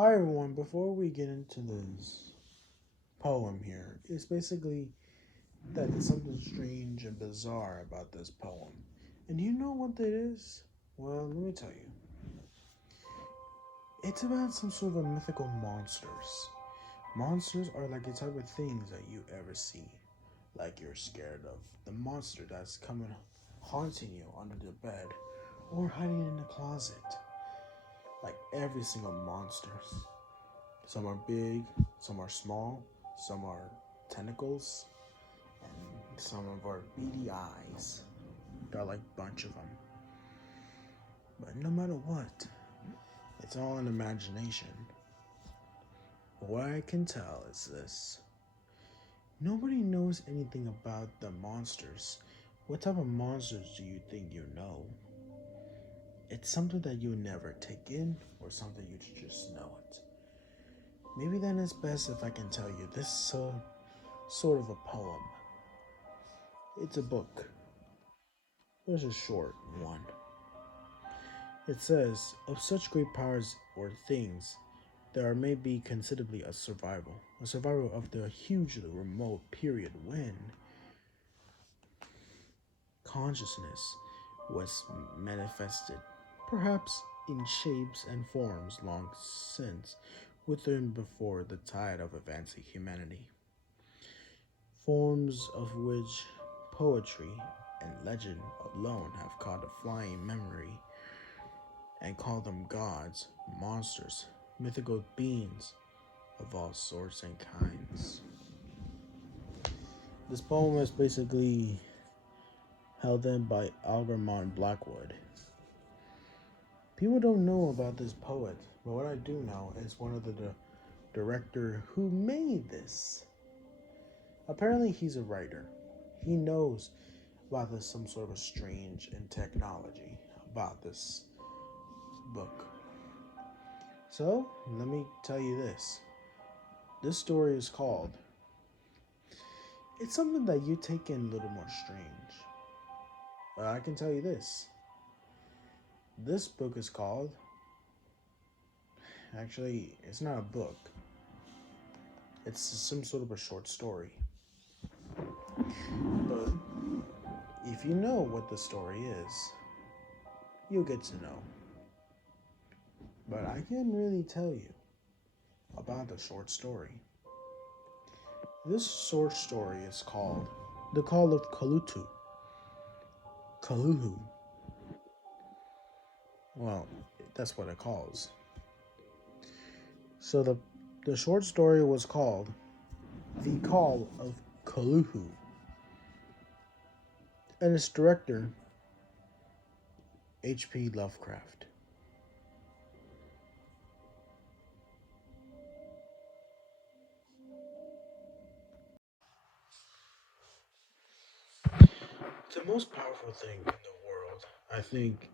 Hi everyone, before we get into this poem here, it's basically that there's something strange and bizarre about this poem. And you know what that is? Well, let me tell you. It's about some sort of mythical monsters. Monsters are like the type of things that you ever see. Like you're scared of the monster that's coming haunting you under the bed or hiding in the closet. Like every single monsters. Some are big, some are small, some are tentacles, and some of our beady eyes. Got like a bunch of them. But no matter what, it's all an imagination. What I can tell is this. Nobody knows anything about the monsters. What type of monsters do you think you know? It's something that you never take in or something you just know it. Maybe then it's best if I can tell you this sort of a poem. It's a book. There's a short one. It says, of such great powers or things, there may be considerably a survival of the hugely remote period when consciousness was manifested, perhaps in shapes and forms long since within before the tide of advancing humanity, forms of which poetry and legend alone have caught a flying memory and call them gods, monsters, mythical beings of all sorts and kinds. This poem is basically held in by Algernon Blackwood. People don't know about this poet, but what I do know is one of the director who made this. Apparently, he's a writer. He knows about this some sort of strange and technology about this book. So let me tell you this. This story is called. It's something that you take in a little more strange. But I can tell you this. This book is called. Actually, it's not a book. It's some sort of a short story. But if you know what the story is, you'll get to know. But I can't really tell you about the short story. This short story is called The Call of Cthulhu. Cthulhu. Well, that's what it calls. So the short story was called The Call of Cthulhu, and its director H.P. Lovecraft. The most powerful thing in the world, I think,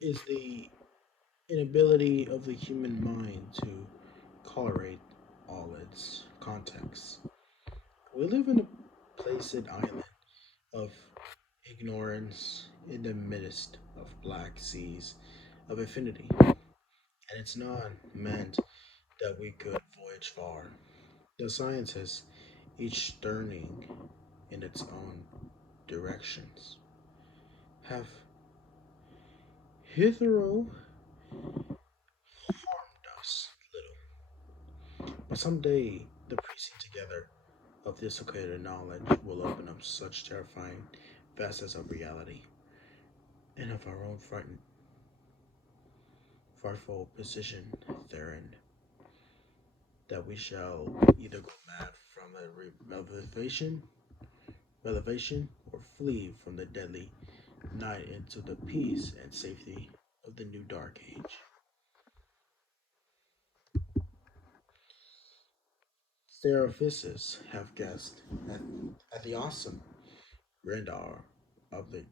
is the inability of the human mind to tolerate all its contexts. We live in a placid island of ignorance in the midst of black seas of infinity, and it's not meant that we could voyage far. The scientists, each turning in its own directions, have hitherto harmed us little. But someday the piecing together of dislocated knowledge will open up such terrifying facets of reality and of our own frightful position therein, that we shall either go mad from a revelation, or flee from the deadly night into the peace and safety of the new dark age. Therapists have guessed at the awesome grandeur of the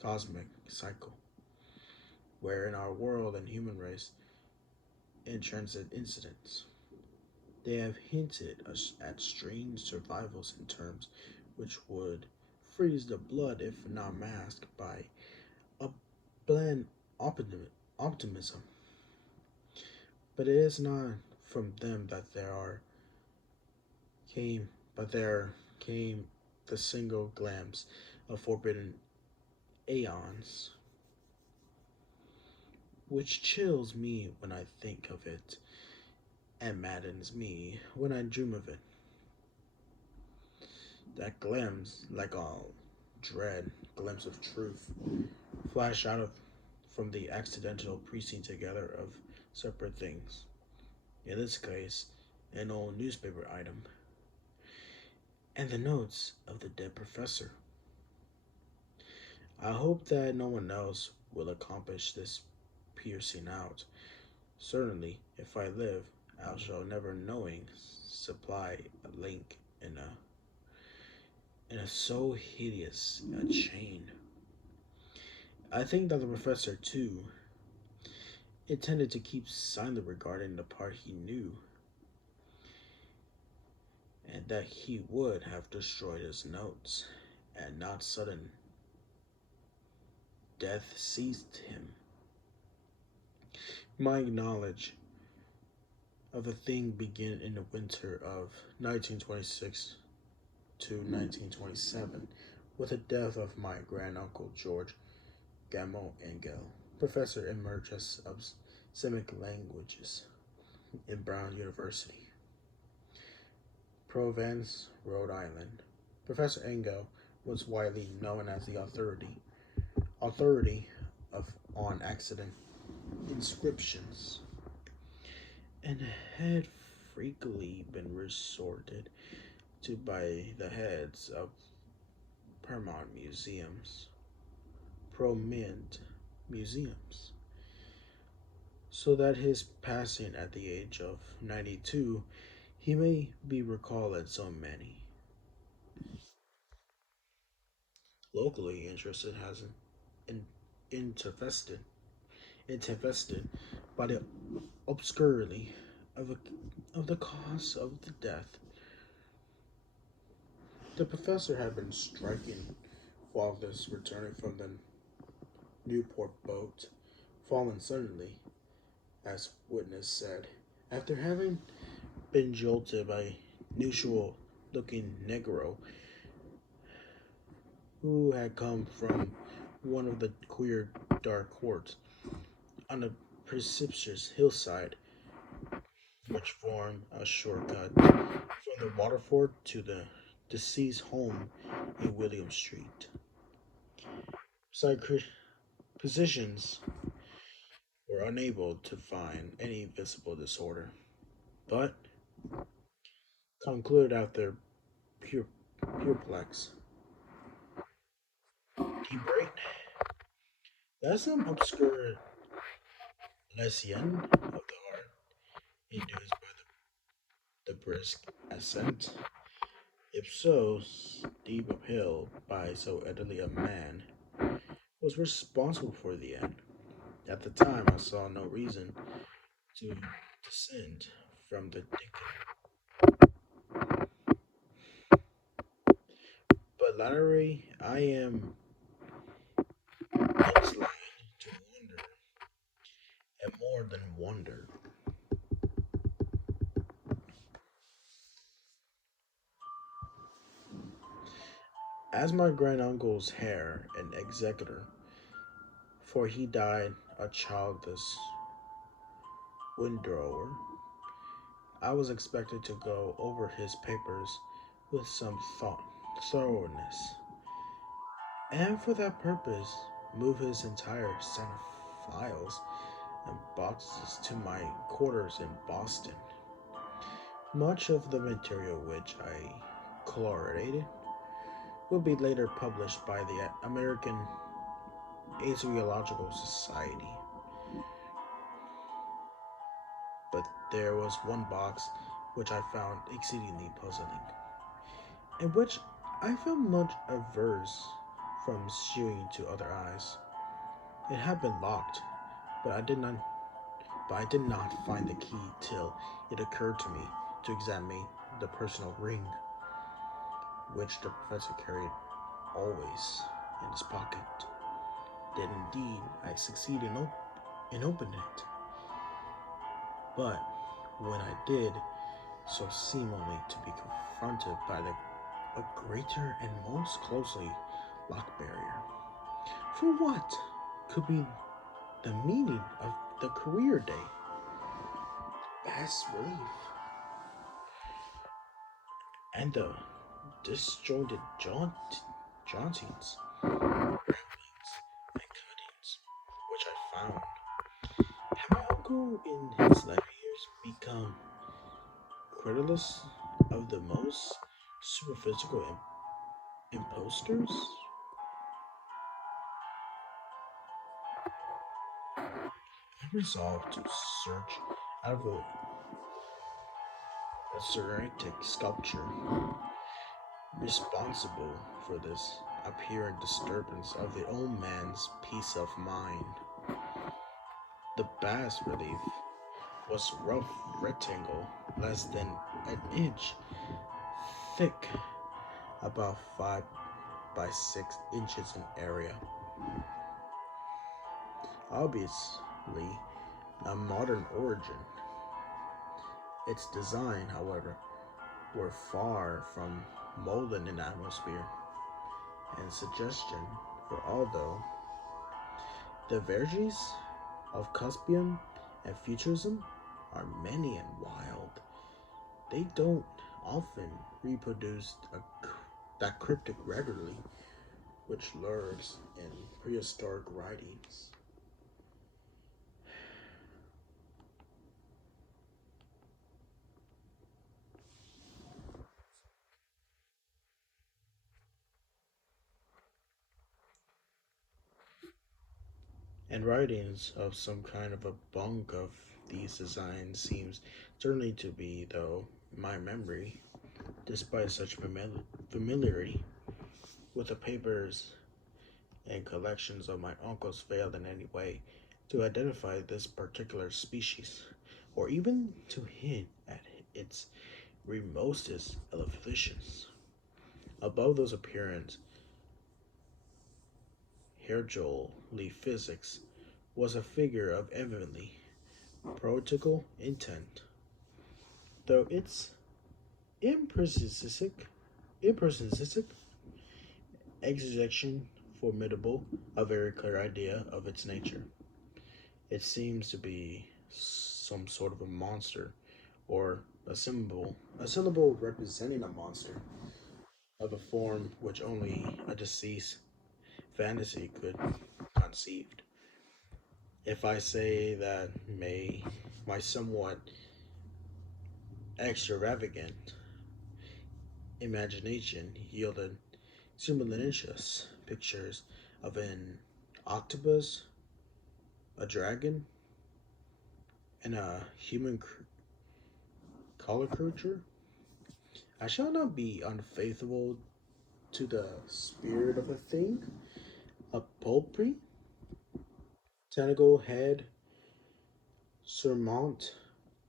cosmic cycle, where in our world and human race in transit incidents, they have hinted at strange survivals in terms which would freeze the blood if not masked by a bland optimism. But it is not from them that there are came, but there came the single glimpse of forbidden aeons, which chills me when I think of it and maddens me when I dream of it. That glimpse, like a dread glimpse of truth, flash out of from the accidental piecing together of separate things. In this case, an old newspaper item and the notes of the dead professor. I hope that no one else will accomplish this piercing out. Certainly, if I live, I shall never knowing supply a link in a so hideous a chain. I think that the professor too intended to keep silent regarding the part he knew, and that he would have destroyed his notes, and not sudden death seized him. My knowledge of the thing began in the winter of 1926 to 1927 with the death of my granduncle George Gamow Engel, professor emeritus of Semitic languages in Brown University, Provence, Rhode Island. Professor Engel was widely known as the authority of on accident inscriptions, and had frequently been resorted to by the heads of permanent museums, prominent museums, so that his passing at the age of 92, he may be recalled at so many. Locally interested has in, intervested, intervested by the obscurity of, of the cause of the death. The professor had been striking while this returning from the Newport boat, fallen suddenly, as witness said, after having been jolted by a unusual looking negro who had come from one of the queer dark courts on a precipitous hillside which formed a shortcut from the Waterford to the deceased home in William Street. Physicians were unable to find any visible disorder, but concluded after pure, pureplex debright that some obscure lesion of the heart induced by the brisk ascent, if so steep uphill by so elderly a man, was responsible for the end. At the time, I saw no reason to descend from the dignity, but latterly I am inclined to wonder, and more than wonder. As my granduncle's heir and executor, for he died a childless windrower, I was expected to go over his papers with some thoroughness, and for that purpose move his entire set of files and boxes to my quarters in Boston. Much of the material which I collated would be later published by the American Assyriological Society. But there was one box which I found exceedingly puzzling, and which I felt much averse from shewing to other eyes. It had been locked, but I did not find the key till it occurred to me to examine the personal ring which the professor carried always in his pocket. Then indeed I succeeded in opening it. But when I did, so seem only to be confronted by a greater and most closely locked barrier. For what could be the meaning of the career day? Bas relief and the disjointed jauntings, ramblings, and cuttings which I found. Had my uncle in his latter years become credulous of the most superphysical impostors? I resolved to search out of a ceramic sculpture responsible for this apparent disturbance of the old man's peace of mind. The bas relief was a rough rectangle less than an inch thick, about 5 by 6 inches in area. Obviously, a modern origin. Its design, however, were far from molten in atmosphere and suggestion, for although the verges of Cuspium and Futurism are many and wild, they don't often reproduce that cryptic regularly which lurks in prehistoric writings. And writings of some kind of a bunk of these designs seems certainly to be, though, my memory, despite such familiarity with the papers and collections of my uncles, failed in any way to identify this particular species, or even to hint at its remotest elevations. Above those appearance, Herjolly physics was a figure of evidently practical intent, though its imprecision execution formidable, a very clear idea of its nature. It seems to be some sort of a monster, or a syllable representing a monster of a form which only a deceased fantasy could conceive. If I say that my somewhat extravagant imagination yielded simultaneous pictures of an octopus, a dragon, and a human color creature, I shall not be unfaithful to the spirit of a thing. A poultry, tentacle head, surmount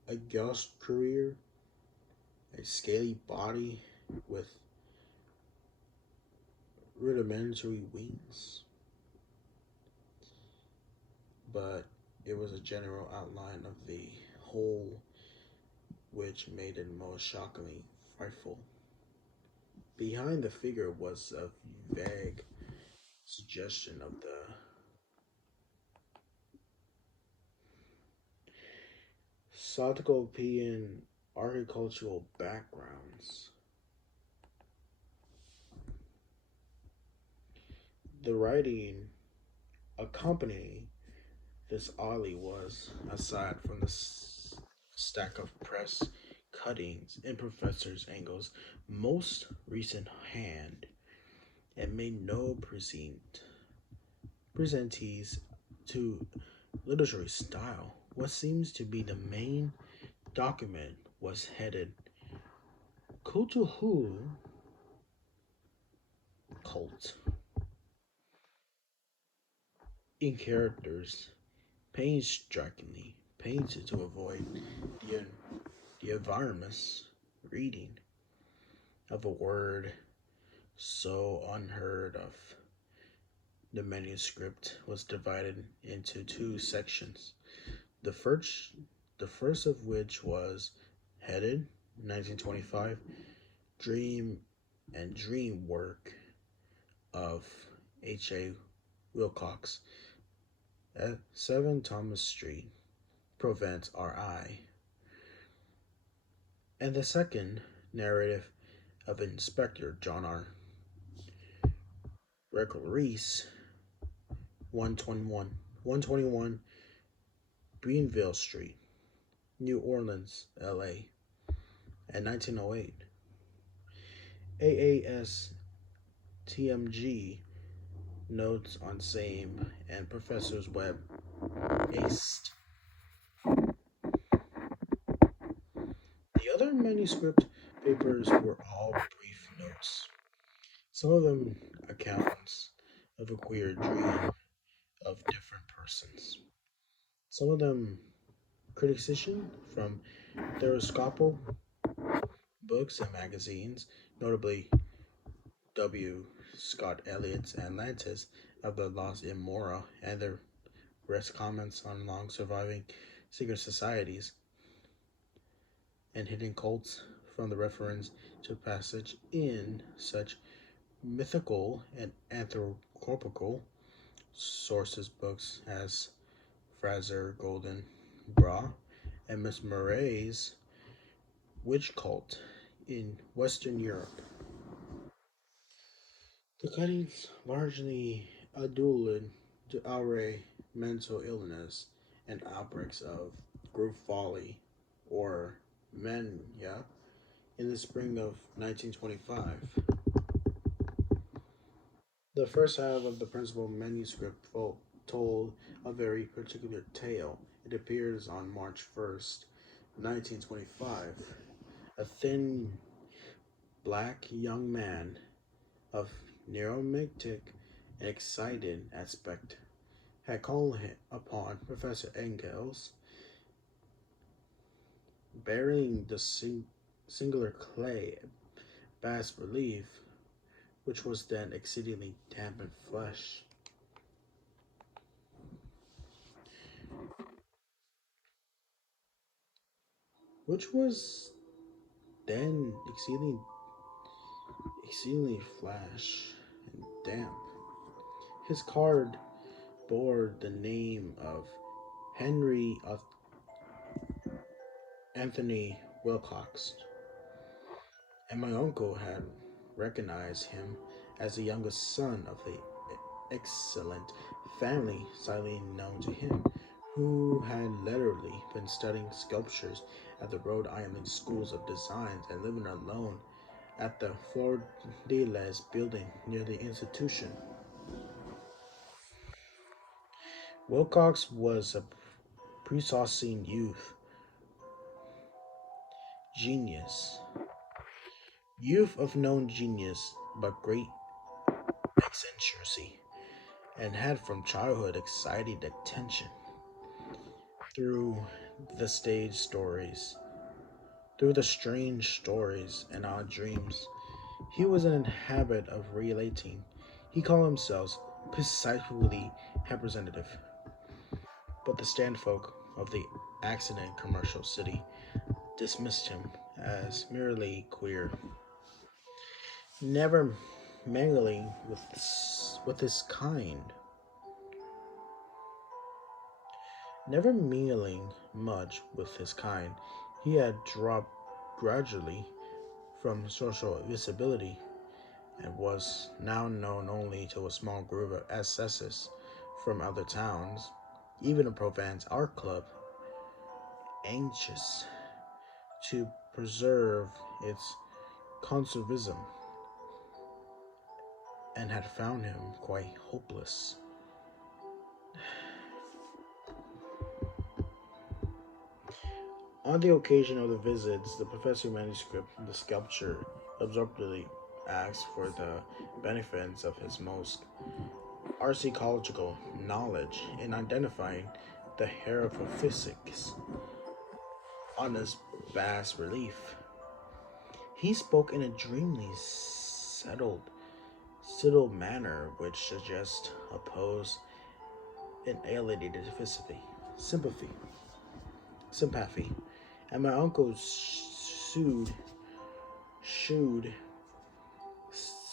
a ghost career, a scaly body with rudimentary wings, but it was a general outline of the whole which made it most shockingly frightful. Behind the figure was a vague suggestion of the South-European architectural backgrounds. The writing accompanying this ollie was, aside from the stack of press cuttings in Professor Engel's most recent hand, and made no presentees to literary style. What seems to be the main document was headed Cthulhu Cult in characters painstakingly painted to avoid the, the environment's reading of a word so unheard of. The manuscript was divided into two sections. The first, the first of which was headed 1925 Dream and Dream Work of H.A. Wilcox at 7 Thomas Street, Provence, RI, and the second narrative of Inspector John R. Reese, 121 Greenville Street, New Orleans, LA, in 1908. AASTMG notes on same and Professor's Web aced. The other manuscript papers were all brief notes, some of them accounts of a queer dream of different persons, some of them criticism from Thoroscopical books and magazines, notably W. Scott Elliott's Atlantis of the Lost Immora, and the rest comments on long surviving secret societies and hidden cults from the reference to passage in such mythical and anthropological sources books as Fraser Golden Bra and Miss Murray's Witch Cult in Western Europe. The cuttings largely alluded to outright mental illness and outbreaks of group folly or mania in the spring of 1925. The first half of the principal manuscript told a very particular tale. It appears on March 1st, 1925. A thin, black young man of neurotic and excited aspect had called upon Professor Engels, bearing the singular clay bas relief, which was then exceedingly dampened flesh. Which was then exceedingly flash and damp. His card bore the name of Henry of Anthony Wilcox, and my uncle had recognized him as the youngest son of the excellent family silently known to him, who had literally been studying sculptures at the Rhode Island Schools of Design and living alone at the Fleur de Lis building near the institution. Wilcox was a precocious genius, youth of known genius but great eccentricity, and had from childhood excited attention through the stage stories, through the strange stories and odd dreams he was in the habit of relating. He called himself precisely representative, but the standfolk of the accident commercial city dismissed him as merely queer, never mingling with his kind, never mingling much with his kind. He had dropped gradually from social visibility and was now known only to a small group of assesses from other towns, even a Provence art club, anxious to preserve its conservatism, and had found him quite hopeless. On the occasion of the visits, the professor manuscript, the sculpture, absorbedly asked for the benefits of his most archaeological knowledge in identifying the hieroglyphics on his bas relief. He spoke in a dreamily settled manner which suggests opposed and alienated sympathy. sympathy, and my uncle shewed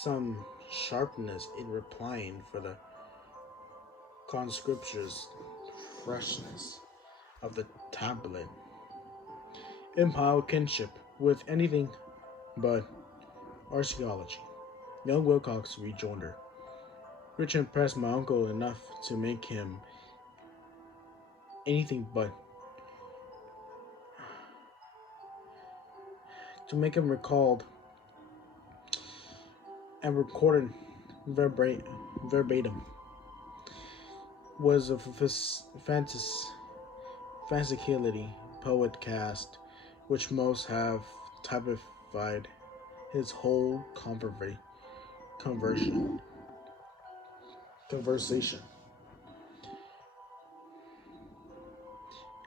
some sharpness in replying for the conscriptious freshness of the tablet, impiled kinship with anything but archaeology. Young Wilcox's rejoinder, which impressed my uncle enough anything but to make him recalled and recorded verbatim, was of fantasticality poet cast, which most have typified his whole conversion conversation,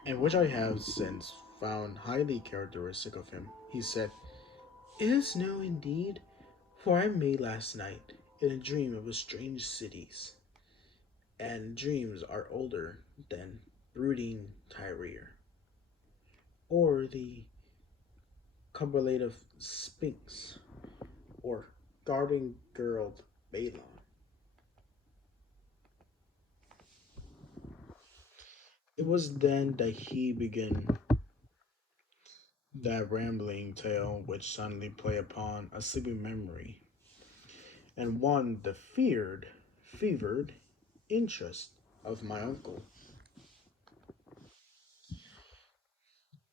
and which I have since found highly characteristic of him. He said, "It is no indeed, for I made last night in a dream of a strange cities, and dreams are older than brooding Tyre, or the Cumberland Sphinx, or garden girl Balon." It was then that he began that rambling tale which suddenly play upon a sleeping memory, and won the fevered interest of my uncle.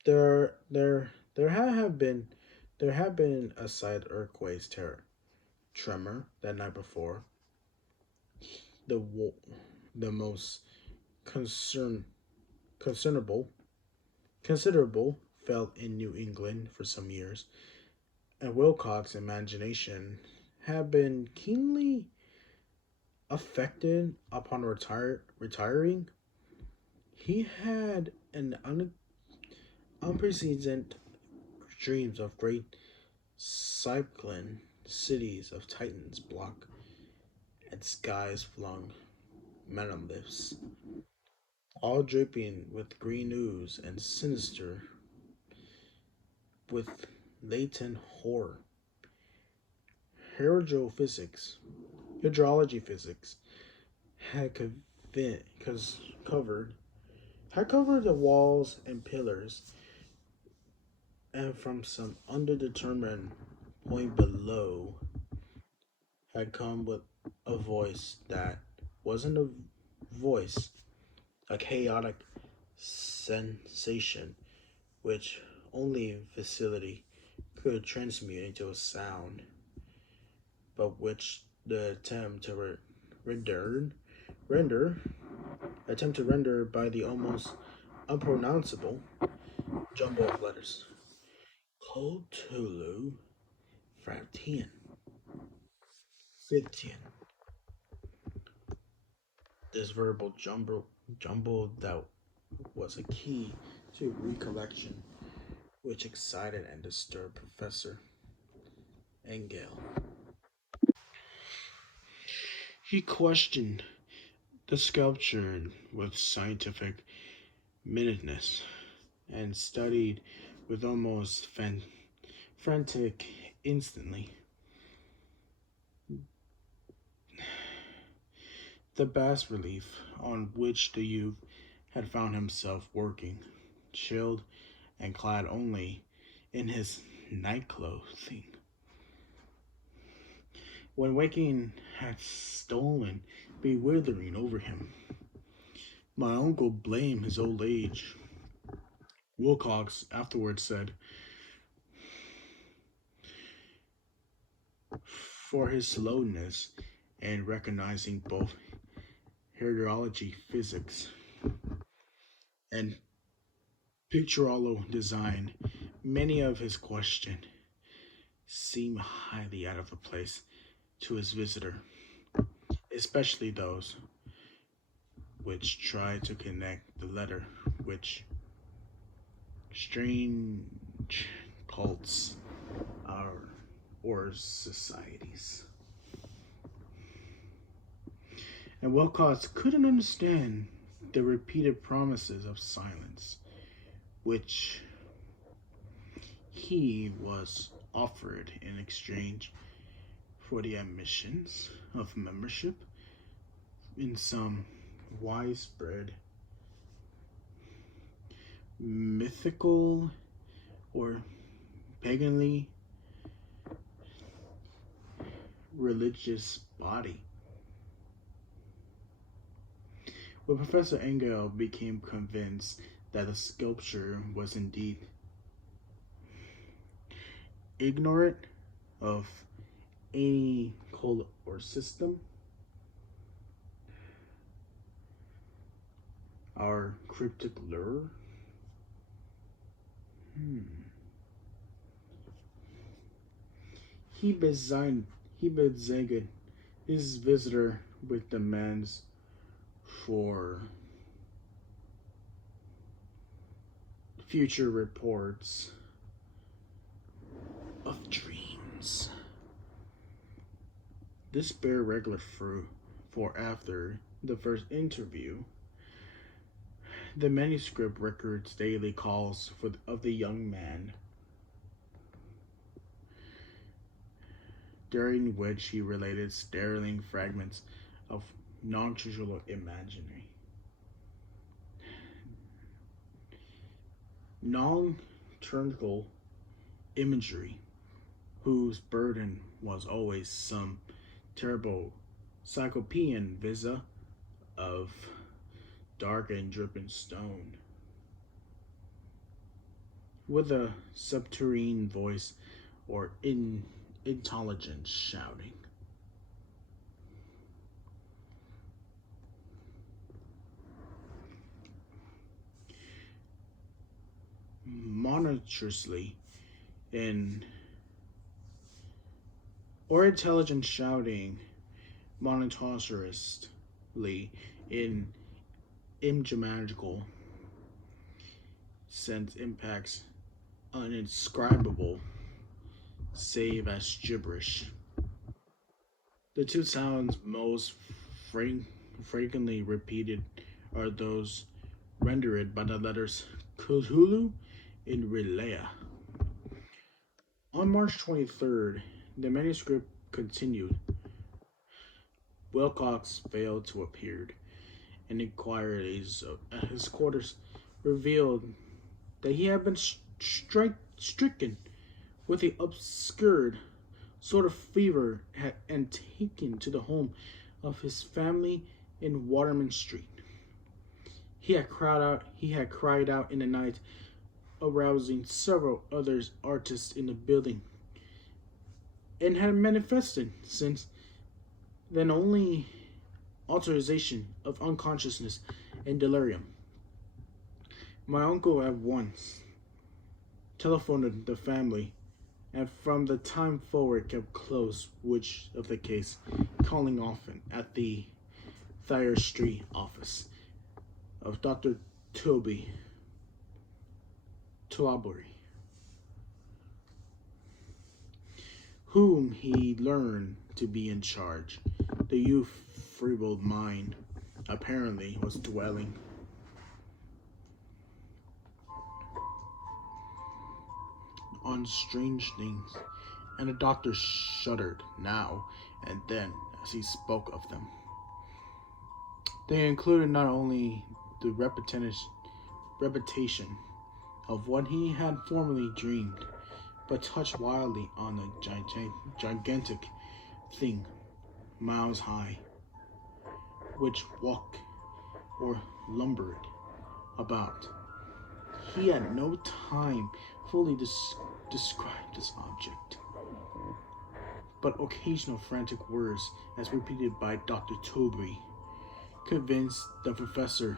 There have been a slight earthquake's tremor that night before, the the most concern concernable considerable felt in New England for some years, and Wilcox's imagination had been keenly affected upon retiring. He had an unprecedented dreams of great cycling cities of Titans block and skies flung monoliths, all dripping with green ooze and sinister with latent horror. Hydrophysics, hydrology physics had covered had covered the walls and pillars, and from some underdetermined point below had come with a voice that wasn't a voice, a chaotic sensation which only facility could transmute into a sound, but which the render, render render by the almost unpronounceable jumble of letters. Cthulhu 15. 15. This verbal jumble that was a key to recollection which excited and disturbed Professor Engel. He questioned the sculpture with scientific minuteness and studied with almost frantic instantly the bas relief on which the youth had found himself working, chilled and clad only in his night clothing. When waking had stolen bewildering over him, my uncle blamed his old age. Wilcox afterwards said, for his slowness in recognizing both hydrology physics and pictorial design, many of his questions seemed highly out of place to his visitor, especially those which tried to connect the letter which strange cults are or societies. And Wilcox couldn't understand the repeated promises of silence which he was offered in exchange for the admissions of membership in some widespread mythical or paganly religious body. When Professor Engel became convinced that the sculpture was indeed ignorant of any code or system, our cryptic lure, he bezagged his visitor with demands for future reports of dreams. This bare regular fruit, for after the first interview, the manuscript records daily calls of the young man, during which he related startling fragments of non-traditional imaginary, non-liturgical imagery, whose burden was always some terrible cyclopean visa of dark and dripping stone, with a subterranean voice or intelligent shouting. Monstrously in or intelligent shouting monotonously in imagical sense impacts uninscribable save as gibberish. The two sounds most frequently repeated are those rendered by the letters Cthulhu in Relaya. On March 23rd, the manuscript continued. Wilcox failed to appear, and inquiries at his quarters revealed that he had been stricken with an obscure sort of fever and taken to the home of his family in Waterman Street. He had cried out in the night, arousing several other artists in the building, and had manifested since then only alteration of unconsciousness and delirium. My uncle at once telephoned the family, and from the time forward kept close watch of the case, calling often at the Thayer Street office of Dr. Toby Tilbury, whom he learned to be in charge. The youth's feeble mind apparently was dwelling on strange things, and the doctor shuddered now and then as he spoke of them. They included not only the repetition of what he had formerly dreamed, but touched wildly on a gigantic thing, miles high, which walked or lumbered about. He had no time fully describe this object, but occasional frantic words, as repeated by Dr. Toby, convinced the professor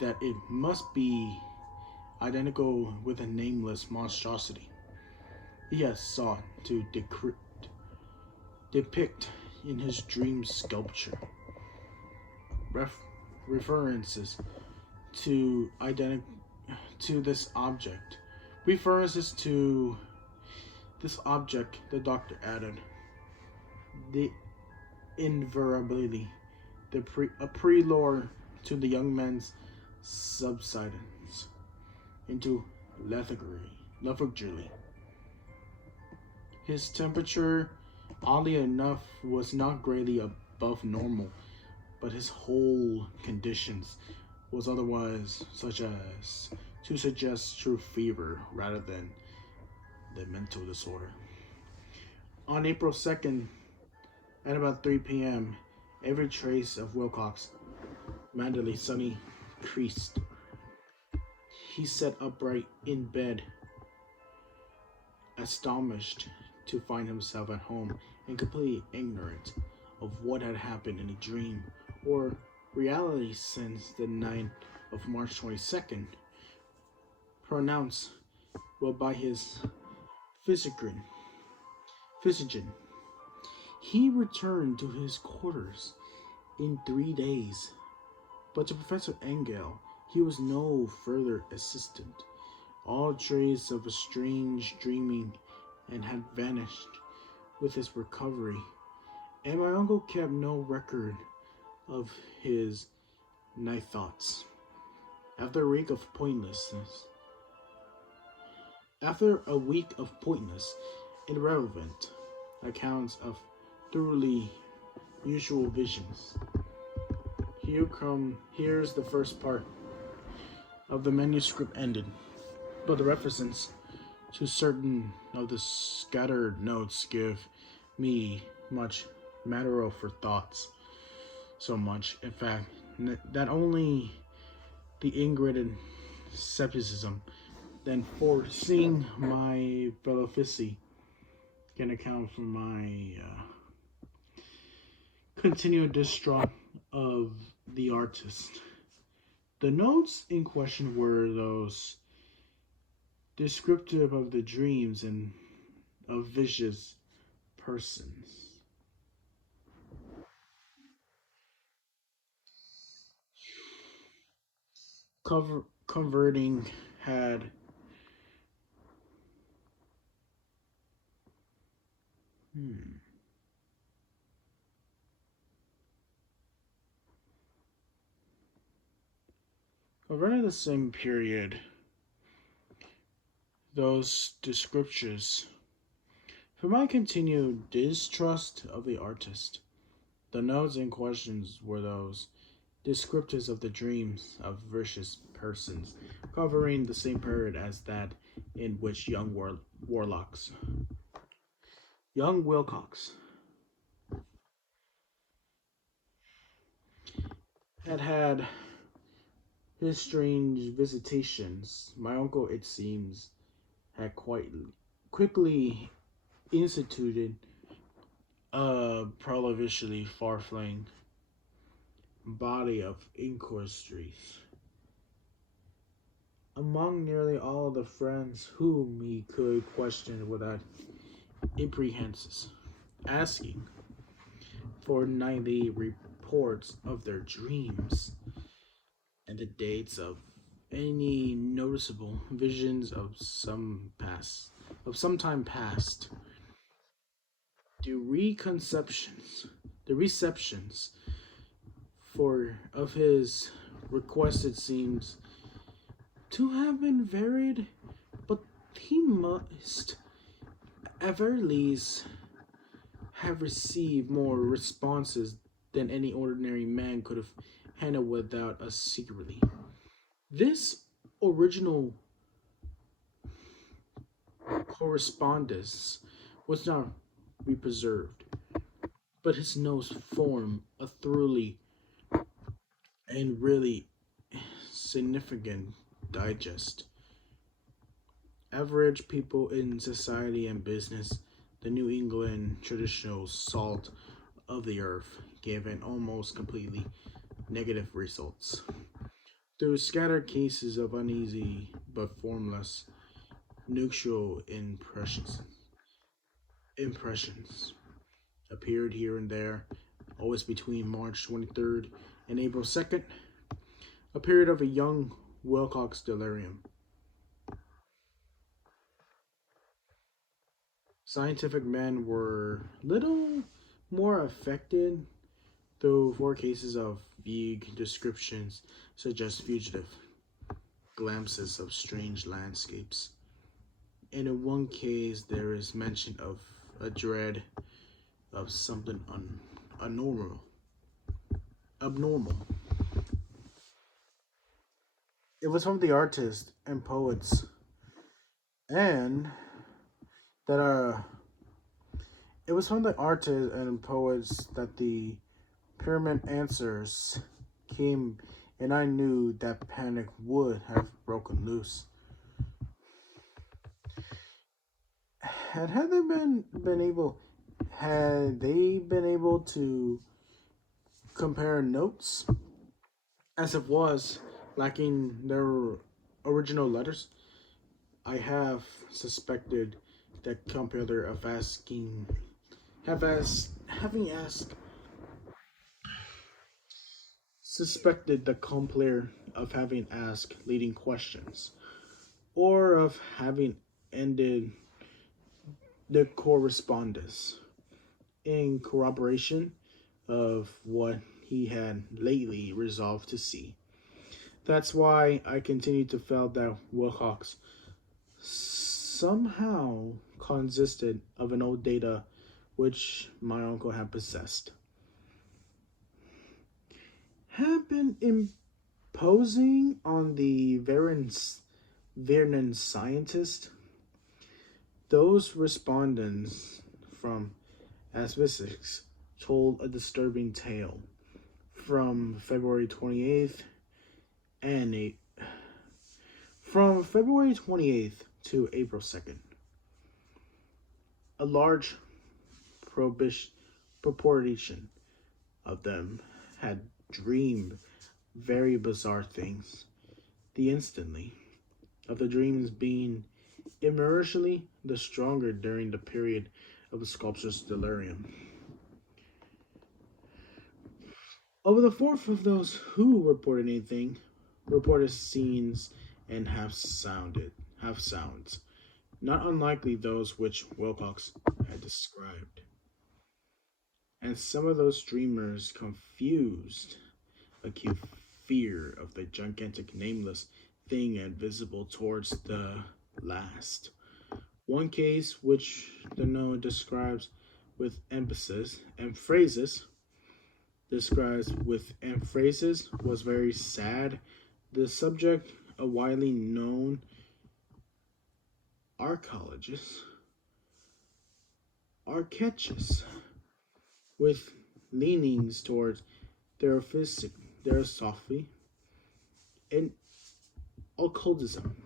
that it must be identical with a nameless monstrosity he had sought to depict in his dream sculpture. References to this object. References to this object, the doctor added, the invariably a prelude to the young man's subsidence into lethargy. His temperature, oddly enough, was not greatly above normal, but his whole conditions was otherwise such as to suggest true fever rather than the mental disorder. On April 2nd, at about 3 p.m., every trace of Wilcox' manderly sunny creased. He sat upright in bed, astonished to find himself at home and completely ignorant of what had happened in a dream or reality since the night of March 22nd, pronounced well by his physician. physician. He returned to his quarters in 3 days, but to Professor Engel he was no further assistant. All trace of a strange dreaming and had vanished with his recovery, and my uncle kept no record of his night thoughts. After a week of pointlessness, After a week of pointless, irrelevant accounts of thoroughly usual visions, here's the first part of the manuscript ended, but the references to certain of the scattered notes give me much matter for thoughts. So much, in fact, that only the ingrided skepticism then foreseeing my fellow Fissy can account for my continued distrust of the artist. The notes in question were those descriptive of the dreams and of vicious persons. Converting had hmm, converting the same period, those descriptions for my continued distrust of the artist. The notes in questions were those descriptives of the dreams of vicious persons, covering the same period as that in which young Wilcox, had had his strange visitations. My uncle, it seems, had quite quickly instituted a prolifically far-flung body of inquiries among nearly all the friends whom he could question without apprehensions, asking for nightly reports of their dreams and the dates of any noticeable visions of some time past. The receptions for of his requested seems to have been varied, but he must at very least have received more responses than any ordinary man could have handled without us secretly. This original correspondence was not preserved, but his notes form a thoroughly and really significant digest. Average people in society and business, the New England traditional salt of the earth, gave an almost completely negative results. Through scattered cases of uneasy but formless nuptial impressions appeared here and there, always between March 23rd and April 2nd, a period of a young Wilcox delirium. Scientific men were little more affected, though 4 cases of vague descriptions suggest fugitive glimpses of strange landscapes. And in one case, there is mention of a dread of something abnormal. Abnormal. It was from the artists and poets, and that are. It was from the artists and poets that the pyramid answers came, and I knew that panic would have broken loose. Had they been able, had they been able to compare notes, as it was lacking their original letters, I have suspected the computer of asking, having asked, suspected the compiler of having asked leading questions, or of having ended the correspondence in corroboration of what he had lately resolved to see. That's why I continue to feel that Wilcox somehow consisted of an old data which my uncle had possessed. Had been imposing on the Vernon scientist. Those respondents from Asbestos told a disturbing tale from February 28th and 8, from February 28th to April 2nd. A large proportion of them had dreamed very bizarre things. The instantly of the dreams being immeasurably the stronger during the period of the sculptor's delirium. Over the fourth of those who reported anything, reported scenes and half sounds, not unlikely those which Wilcox had described. And some of those dreamers confused acute fear of the gigantic nameless thing and visible towards the last. One case which the note describes with emphasis and phrases was very sad. The subject, a widely known archaeologist, architects, with leanings towards theosophy and occultism,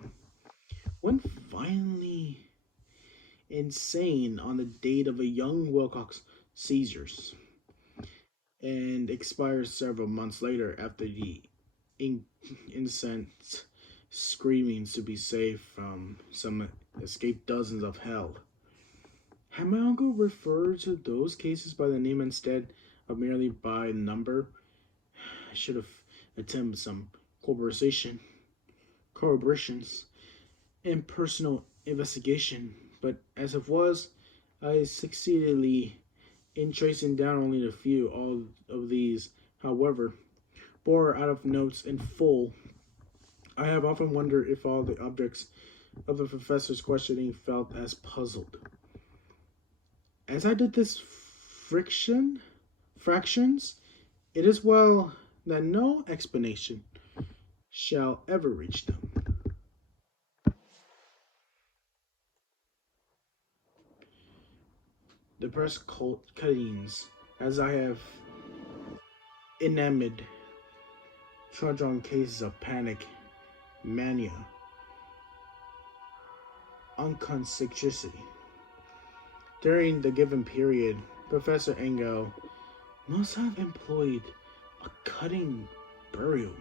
went violently insane on the date of a young Wilcox seizures and expired several months later after the incessant screamings to be saved from some escaped dozens of hell. Had my uncle referred to those cases by the name instead of merely by number, I should have attempted some corroborations, and personal investigation, but as it was, I succeeded in tracing down only a few. All of these, however, bore out of notes in full. I have often wondered if all the objects of the professor's questioning felt as puzzled as I did this fractions. It is well that no explanation shall ever reach them. The press cuttings, as I have enamored, trudge on cases of panic, mania, unconsciousity. During the given period, Professor Engel must have employed a cutting burial,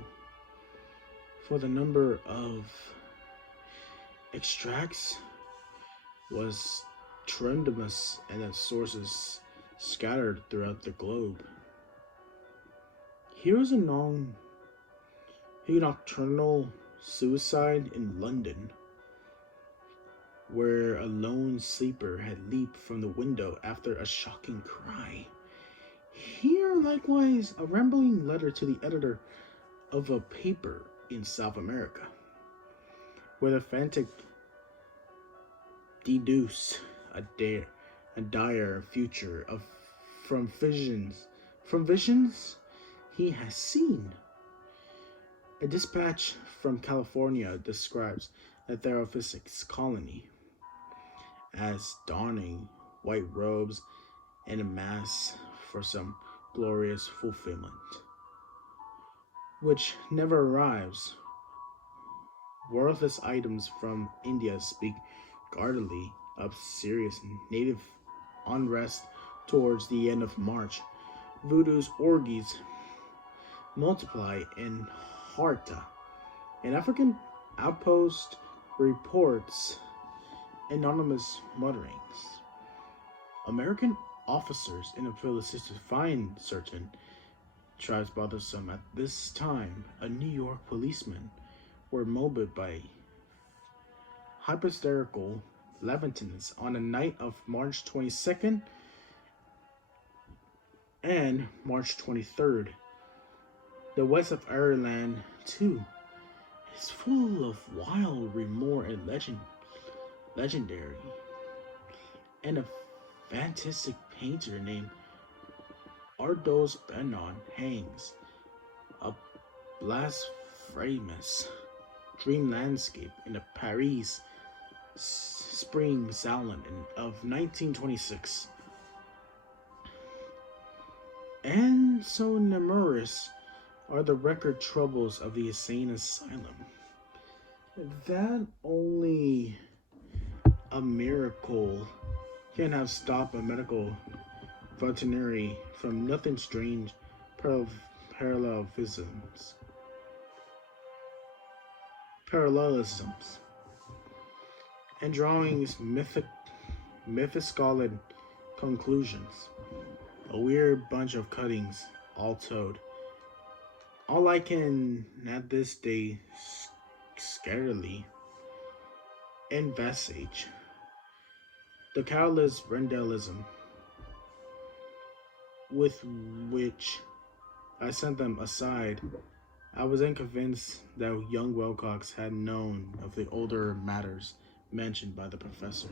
for the number of extracts was tremendous and its sources scattered throughout the globe. Here was a nocturnal suicide in London, where a lone sleeper had leaped from the window after a shocking cry, Here, likewise, a rambling letter to the editor of a paper in South America, where the frantic deduce a dire future of from visions from visions he has seen. A dispatch from California describes a therophysics colony as donning white robes and a mass for some glorious fulfillment, which never arrives. Worthless items from India speak guardedly of serious native unrest towards the end of March. Voodoo's orgies multiply in Harta. An African outpost reports anonymous mutterings. American officers in ability to find certain tribes bothersome at this time. A New York policeman were mobbed by hyposterical Levantines on the night of March 22nd and March 23rd. The west of Ireland, too, is full of wild rumor and legendary, and a fantastic painter named Ardos Benon hangs a blasphemous dream landscape in the Paris spring salon of 1926. And so numerous are the record troubles of the insane asylum that only a miracle can have stopped a medical veterinary from nothing strange parallelisms. Parallelisms and drawing mythoscaled conclusions. A weird bunch of cuttings, all told. All I can at this day scarcely envisage. The careless rendelism with which I sent them aside, I was unconvinced that young Wilcox had known of the older matters mentioned by the professor.